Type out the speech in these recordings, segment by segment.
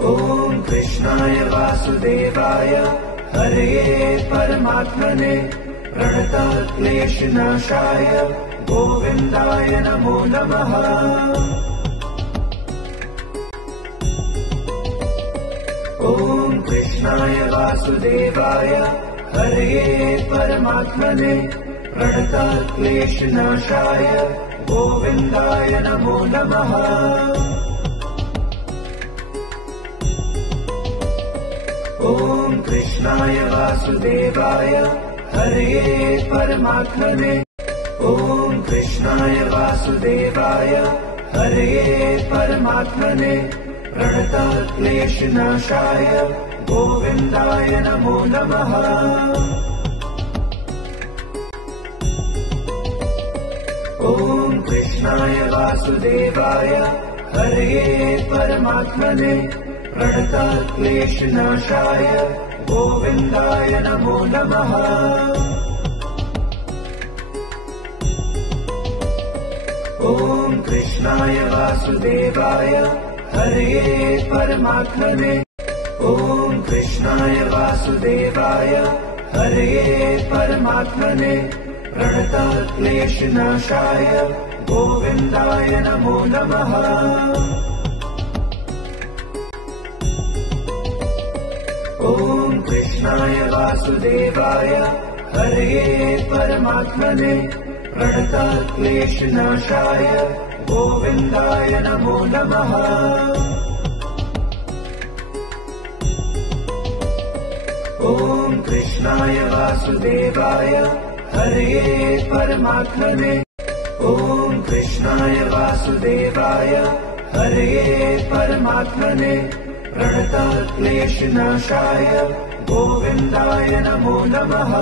ॐ कृष्णाय वासुदेवाय हरये परमात्मने प्रणतक्लेशनाशाय गोविन्दाय नमो नमः। ॐ कृष्णाय वासुदेवाय हरये परमात्मने प्रणतक्लेशनाशाय गोविन्दाय नमो नमः। ॐ कृष्णाय वासुदेवाय हरये परमात्मने ॐ कृष्णाय वासुदेवाय हरये परमात्मने प्रणतक्लेशनाशाय गोविन्दाय नमो नमः। ॐ कृष्णाय वासुदेवाय हरये परमात्मने प्रणतक्लेशनाशाय गोविन्दाय नमो नमः। ॐ कृष्णाय वासुदेवाय हरये परमात्मने ॐ कृष्णाय वासुदेवाय हरये परमात्मने प्रणतक्लेशनाशाय गोविन्दाय नमो नमः। ॐ कृष्णाय वासुदेवाय हरये परमात्मने प्रणतक्लेशनाशाय गोविन्दाय नमो नमः। ॐ कृष्णाय वासुदेवाय हरये परमात्मने ॐ कृष्णाय वासुदेवाय हरये परमात्मने प्रणतक्लेशनाशाय गोविन्दाय नमो नमः।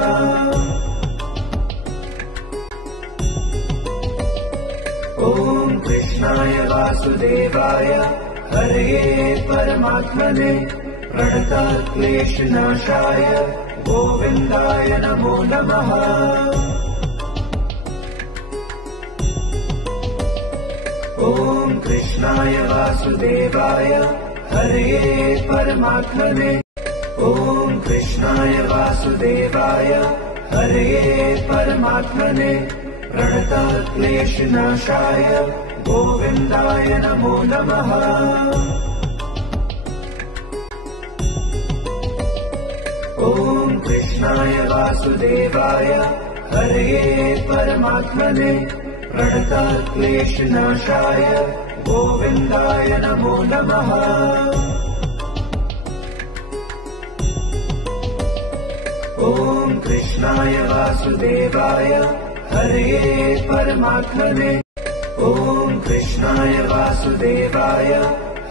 ॐ कृष्णाय वासुदेवाय हरये परमात्मने प्रणतक्लेशनाशाय गोविन्दाय नमो नमः। ॐ कृष्णाय वासुदेवाय हरये परमात्मने ॐ कृष्णाय वासुदेवाय हरये परमात्मने प्रणतक्लेशनाशाय गोविन्दाय नमो नमः। ॐ कृष्णाय वासुदेवाय हरये परमात्मने प्रणतक्लेशनाशाय गोविन्दाय नमो नमः। ॐ कृष्णाय वासुदेवाय हरये परमात्मने ॐ कृष्णाय वासुदेवाय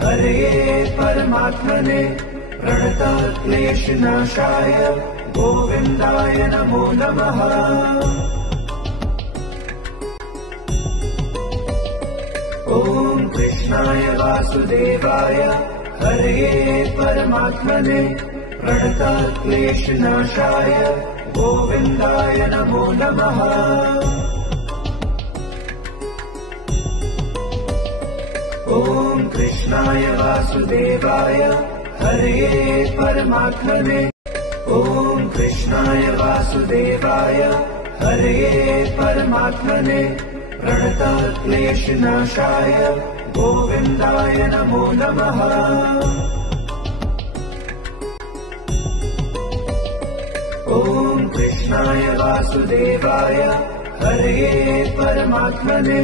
हरये परमात्मने प्रणतक्लेशनाशाय गोविन्दाय नमो नमः। ॐ कृष्णाय वासुदेवाय हरये परमात्मने प्रणतक्लेशनाशाय गोविन्दाय नमो नमः। ॐ कृष्णाय वासुदेवाय हरये परमात्मने ॐ कृष्णाय वासुदेवाय हरये परमात्मने प्रणतक्लेशनाशाय गोविन्दाय नमो नमः। ॐ कृष्णाय वासुदेवाय हरये परमात्मने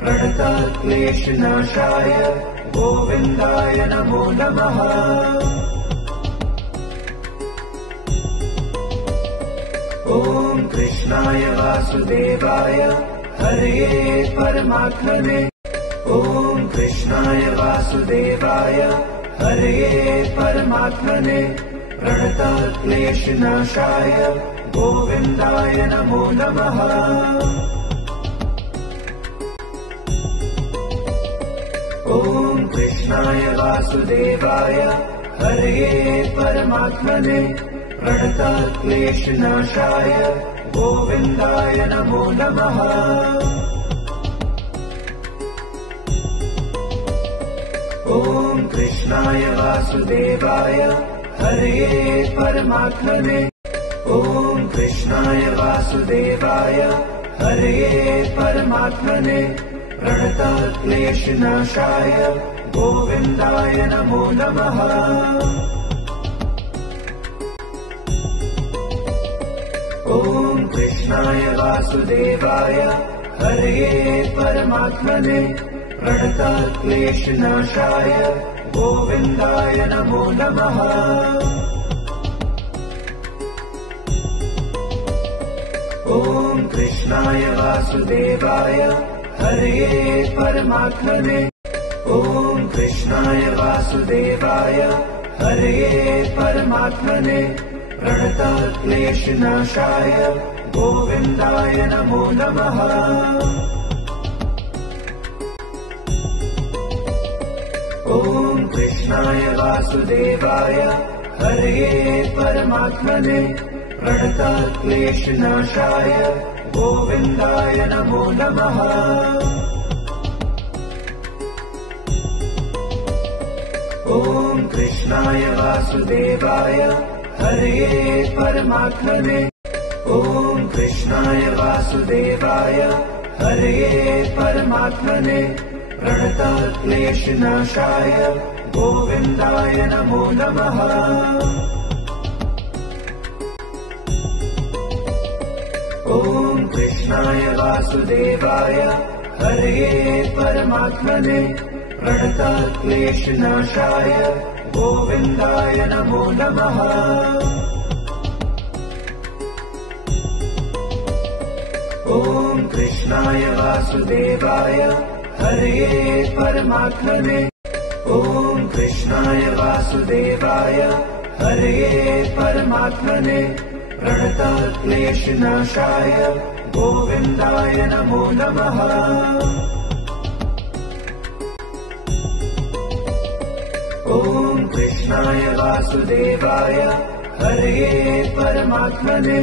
प्रणतक्लेशनाशाय गोविन्दाय नमो नमः। ॐ कृष्णाय वासुदेवाय हरये परमात्मने ॐ कृष्णाय वासुदेवाय हरये परमात्मने प्रणतक्लेशनाशाय गोविन्दाय नमो नमः। ॐ कृष्णाय वासुदेवाय हरये परमात्मने प्रणतक्लेशनाशाय गोविन्दाय नमो नमः। ॐ कृष्णाय वासुदेवाय हरये परमात्मने ॐ कृष्णाय वासुदेवाय हरये परमात्मने प्रणतक्लेशनाशाय गोविन्दाय नमो नमः। ॐ कृष्णाय वासुदेवाय हरये परमात्मने प्रणतक्लेशनाशाय गोविन्दाय नमो नमः। ॐ कृष्णाय वासुदेवाय हरये परमात्मने ॐ कृष्णाय वासुदेवाय हरये परमात्मने प्रणतक्लेशनाशाय गोविन्दाय नमो नमः। ॐ कृष्णाय वासुदेवाय हरये परमात्मने प्रणतक्लेशनाशाय गोविन्दाय नमो नमः। ॐ कृष्णाय वासुदेवाय हरये परमात्मने ॐ कृष्णाय वासुदेवाय हरये परमात्मने प्रणतक्लेशनाशाय गोविन्दाय नमो नमः। ॐ कृष्णाय वासुदेवाय हरये परमात्मने प्रणतक्लेशनाशाय गोविन्दाय नमो नमः। ॐ कृष्णाय वासुदेवाय हरये परमात्मने ॐ कृष्णाय वासुदेवाय हरये परमात्मने प्रणतक्लेशनाशाय गोविन्दाय नमो नमः। ॐ कृष्णाय वासुदेवाय हरये परमात्मने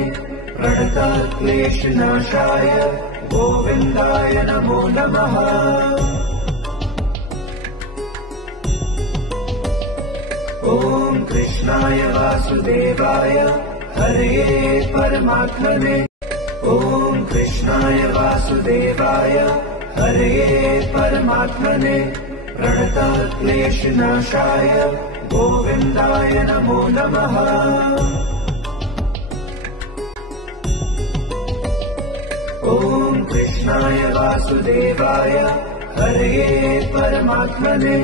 प्रणतक्लेशनाशाय गोविन्दाय नमो नमः। ॐ कृष्णाय वासुदेवाय हरये परमात्मने ॐ कृष्णाय वासुदेवाय हरये परमात्मने प्रणतक्लेशनाशाय गोविन्दाय नमो नमः। ॐ कृष्णाय वासुदेवाय हरये परमात्मने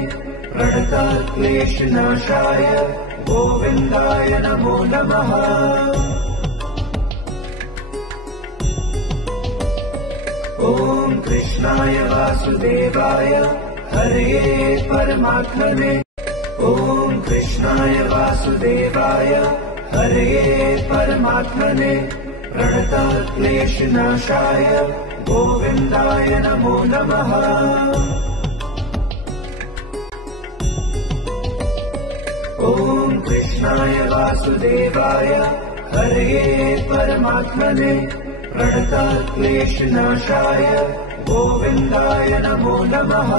प्रणतक्लेशनाशाय गोविन्दाय नमो नमः। ॐ कृष्णाय वासुदेवाय हरये परमात्मने ॐ कृष्णाय वासुदेवाय हरये परमात्मने प्रणतक्लेशनाशाय गोविन्दाय नमो नमः। ॐ कृष्णाय वासुदेवाय हरये परमात्मने प्रणतक्लेशनाशाय गोविन्दाय नमो नमः।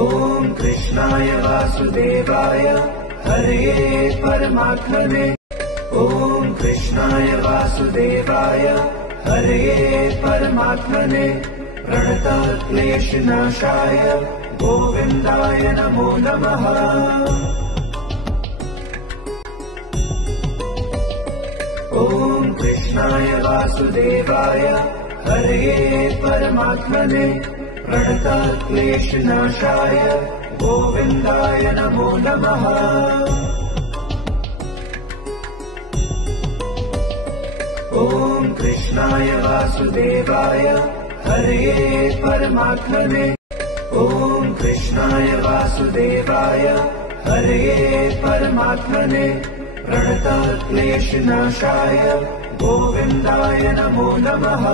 ॐ कृष्णाय वासुदेवाय हरये परमात्मने ॐ कृष्णाय वासुदेवाय हरये परमात्मने प्रणतक्लेशनाशाय गोविन्दाय नमो नमः। ॐ कृष्णाय वासुदेवाय हरये परमात्मने प्रणतक्लेशनाशाय गोविन्दाय नमो नमः। ॐ कृष्णाय वासुदेवाय हरये परमात्मने ॐ कृष्णाय वासुदेवाय हरये परमात्मने प्रणतक्लेशनाशाय गोविन्दाय नमो नमः।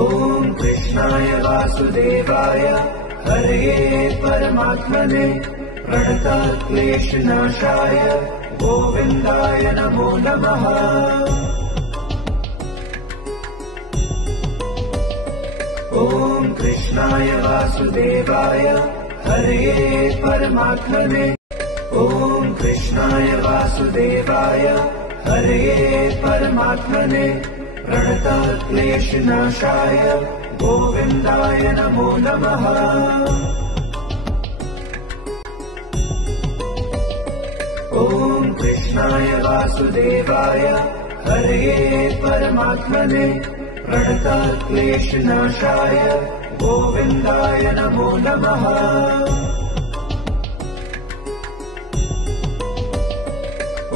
ॐ कृष्णाय वासुदेवाय हरये परमात्मने प्रणतक्लेशनाशाय गोविन्दाय नमो नमः। ॐ कृष्णाय वासुदेवाय हरये परमात्मने ॐ कृष्णाय वासुदेवाय हरये परमात्मने प्रणतक्लेशनाशाय गोविन्दाय नमो नमः। ॐ कृष्णाय वासुदेवाय हरये परमात्मने प्रणतक्लेशनाशाय गोविन्दाय नमो नमः।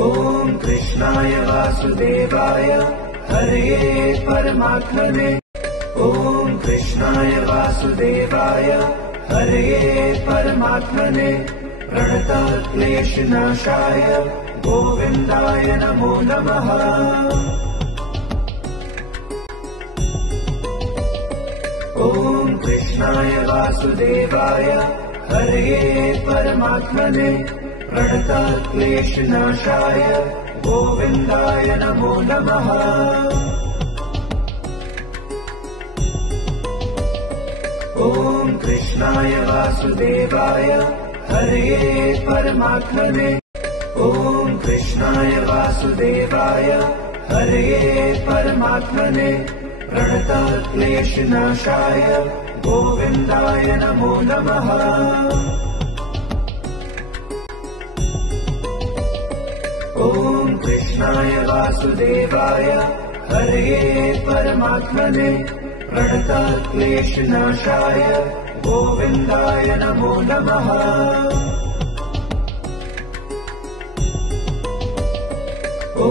ॐ कृष्णाय वासुदेवाय हरये परमात्मने ॐ कृष्णाय वासुदेवाय हरये परमात्मने प्रणतक्लेशनाशाय गोविन्दाय नमो नमः। ॐ कृष्णाय वासुदेवाय हरये परमात्मने प्रणतक्लेशनाशाय गोविन्दाय नमो नमः। ॐ कृष्णाय वासुदेवाय हरये परमात्मने ॐ कृष्णाय वासुदेवाय हरये परमात्मने प्रणतक्लेशनाशाय गोविन्दाय नमो नमः। ॐ कृष्णाय वासुदेवाय हरये परमात्मने प्रणतक्लेशनाशाय गोविन्दाय नमो नमः। ॐ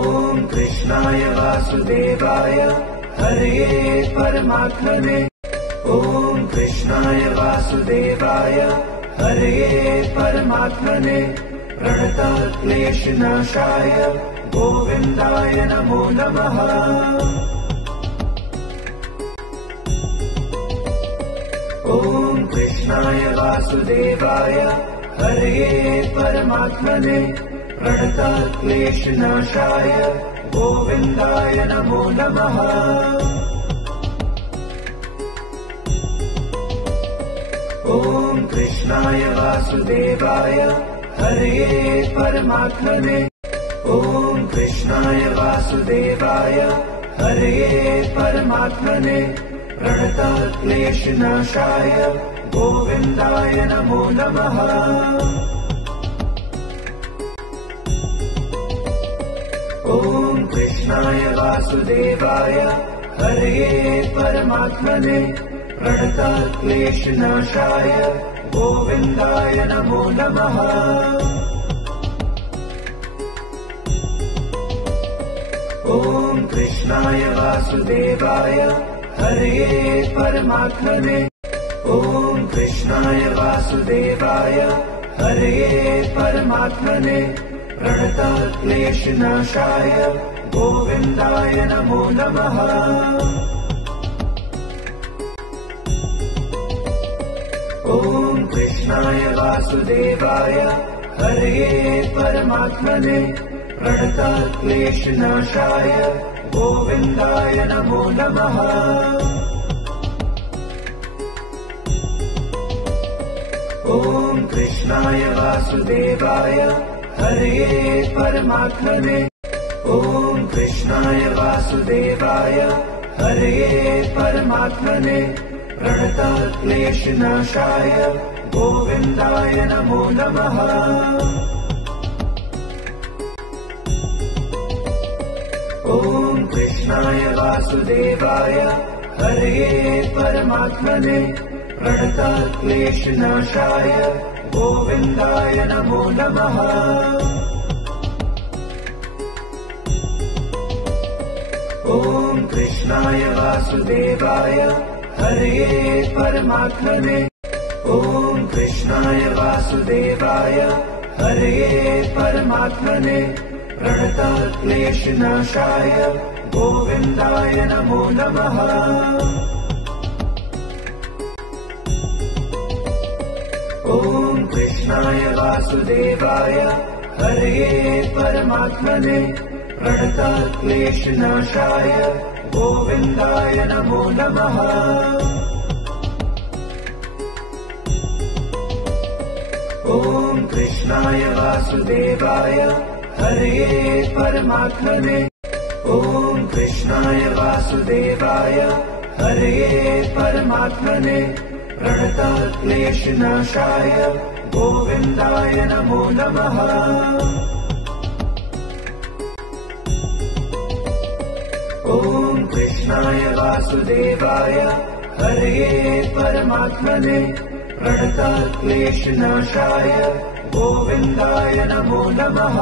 कृष्णाय वासुदेवाय हरये परमात्मने ॐ कृष्णाय वासुदेवाय हरये परमात्मने प्रणतक्लेशनाशाय गोविन्दाय नमो नमः। ॐ कृष्णाय वासुदेवाय हरये परमात्मने प्रणतक्लेशनाशाय गोविन्दाय नमो नमः। ॐ कृष्णाय वासुदेवाय हरये परमात्मने ॐ कृष्णाय वासुदेवाय हरये परमात्मने प्रणतक्लेशनाशाय गोविन्दाय नमो नमः। ॐ कृष्णाय वासुदेवाय हरये परमात्मने प्रणतक्लेशनाशाय गोविन्दाय नमो नमः। ॐ कृष्णाय वासुदेवाय हरये परमात्मने ॐ कृष्णाय वासुदेवाय हरये परमात्मने प्रणतक्लेशनाशाय गोविन्दाय नमो नमः। ॐ कृष्णाय वासुदेवाय हरये परमात्मने प्रणतक्लेशनाशाय गोविन्दाय नमो नमः। ॐ कृष्णाय वासुदेवाय हरये परमात्मने ॐ कृष्णाय वासुदेवाय हरये परमात्मने प्रणतक्लेशनाशाय गोविन्दाय नमो नमः। ॐ कृष्णाय वासुदेवाय हरये परमात्मने प्रणतक्लेशनाशाय गोविन्दाय नमो नमः। ॐ कृष्णाय वासुदेवाय हरये परमात्मने ॐ कृष्णाय वासुदेवाय हरये परमात्मने प्रणतक्लेशनाशाय गोविन्दाय नमो नमः। ॐ कृष्णाय वासुदेवाय हरये परमात्मने प्रणतक्लेशनाशाय गोविन्दाय नमो नमः। ॐ कृष्णाय वासुदेवाय हरये परमात्मने। ॐ कृष्णाय वासुदेवाय हरये परमात्मने। प्रणतक्लेशनाशाय गोविन्दाय नमो नमः। ॐ कृष्णाय वासुदेवाय हरये परमात्मने। प्रणतक्लेशनाशाय गोविन्दाय नमो नमः।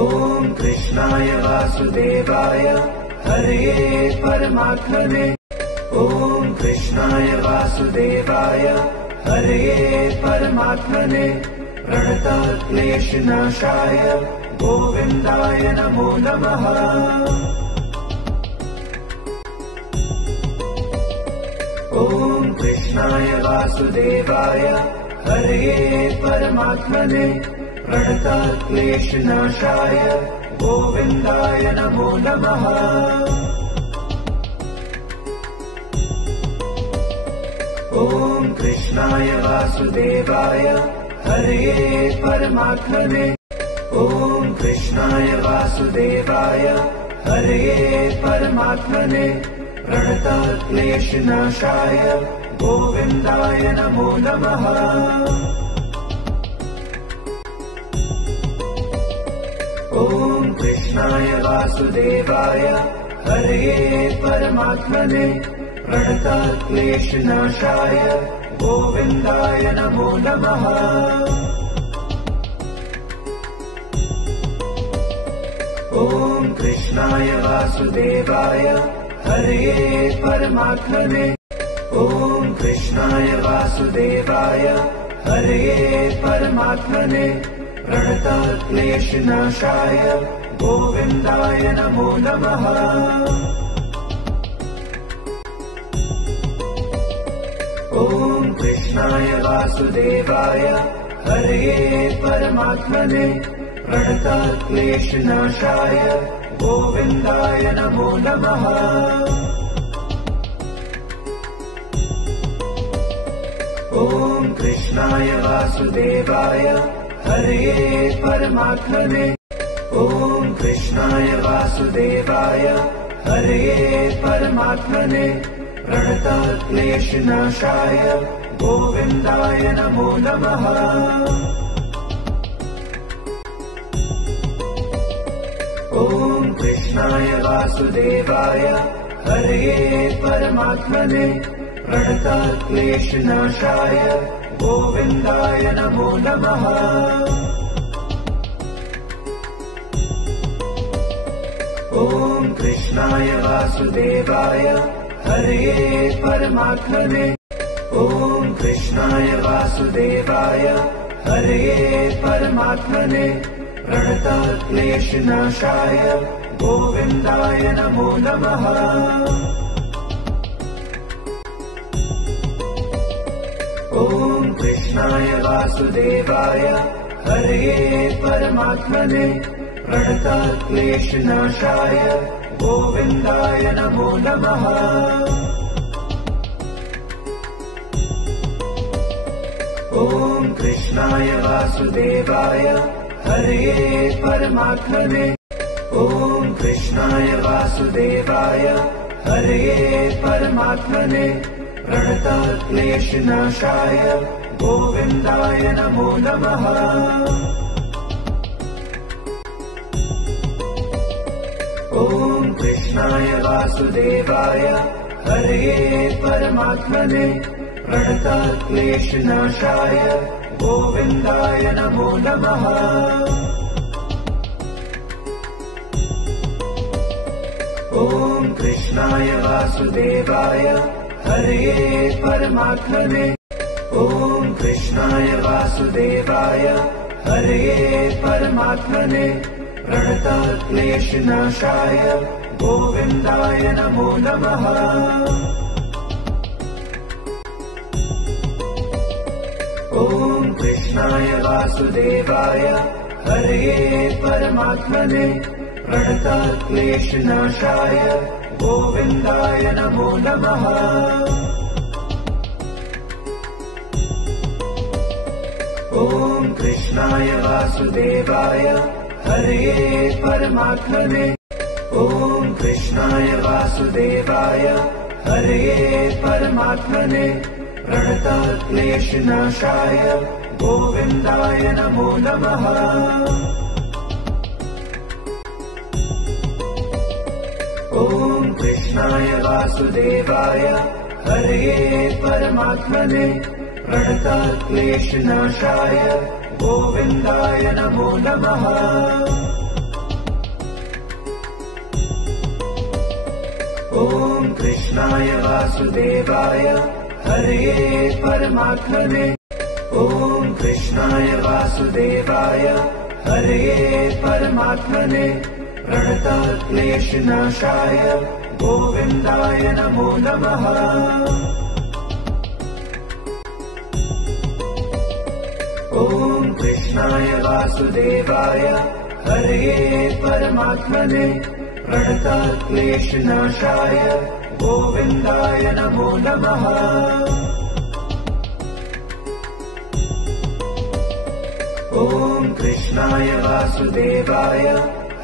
ॐ कृष्णाय वासुदेवाय हरये परमात्मने। ॐ कृष्णाय वासुदेवाय हरये परमात्मने। प्रणतक्लेशनाशाय गोविन्दाय नमो नमः। ॐ कृष्णाय वासुदेवाय हरये परमात्मने। प्रणतक्लेशनाशाय गोविन्दाय नमो नमः। ॐ कृष्णाय वासुदेवाय हरये परमात्मने। ॐ कृष्णाय वासुदेवाय हरये परमात्मने। प्रणतक्लेशनाशाय गोविन्दाय नमो नमः। ॐ कृष्णाय वासुदेवाय हरये परमात्मने। प्रणतक्लेशनाशाय गोविन्दाय नमो नमः। ॐ कृष्णाय वासुदेवाय हरये परमात्मने। ॐ कृष्णाय वासुदेवाय हरये परमात्मने। प्रणतक्लेशनाशाय गोविन्दाय नमो नमः। ॐ कृष्णाय वासुदेवाय हरये परमात्मने। प्रणतक्लेशनाशाय गोविन्दाय नमो नमः। ॐ कृष्णाय वासुदेवाय हरये परमात्मने। ॐ कृष्णाय वासुदेवाय हरये परमात्मने। प्रणतक्लेशनाशाय गोविन्दाय नमो नमः। ॐ कृष्णाय वासुदेवाय हरये परमात्मने। प्रणतक्लेशनाशाय गोविन्दाय नमो नमः। ॐ कृष्णाय वासुदेवाय हरये परमात्मने। ॐ कृष्णाय वासुदेवाय हरये परमात्मने। प्रणतक्लेशनाशाय गोविन्दाय नमो नमः। ॐ कृष्णाय वासुदेवाय हरये परमात्मने। प्रणतक्लेशनाशाय गोविन्दाय नमो नमः। ॐ कृष्णाय वासुदेवाय हरये परमात्मने। ॐ कृष्णाय वासुदेवाय हरये परमात्मने। प्रणतक्लेशनाशाय गोविन्दाय नमो नमः। ॐ कृष्णाय वासुदेवाय हरये परमात्मने। प्रणतक्लेशनाशाय गोविन्दाय नमो नमः। ॐ कृष्णाय वासुदेवाय हरये परमात्मने। ॐ कृष्णाय वासुदेवाय हरये परमात्मने। प्रणतक्लेशनाशाय गोविन्दाय नमो नमः। ॐ कृष्णाय वासुदेवाय हरये परमात्मने। प्रणतक्लेशनाशाय गोविन्दाय नमो नमः। ॐ कृष्णाय वासुदेवाय हरये परमात्मने ॐ कृष्णाय वासुदेवाय हरये परमात्मने प्रणतक्लेशनाशाय गोविन्दाय नमो नमः। ॐ कृष्णाय वासुदेवाय हरये परमात्मने प्रणतक्लेशनाशाय गोविन्दाय नमो नमः। ॐ कृष्णाय वासुदेवाय हरये परमात्मने ॐ कृष्णाय वासुदेवाय हरये परमात्मने प्रणतक्लेशनाशाय गोविन्दाय नमो नमः। ॐ कृष्णाय वासुदेवाय हरये परमात्मने प्रणतक्लेशनाशाय गोविन्दाय नमो नमः। ॐ कृष्णाय वासुदेवाय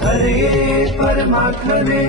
हरये परमात्मने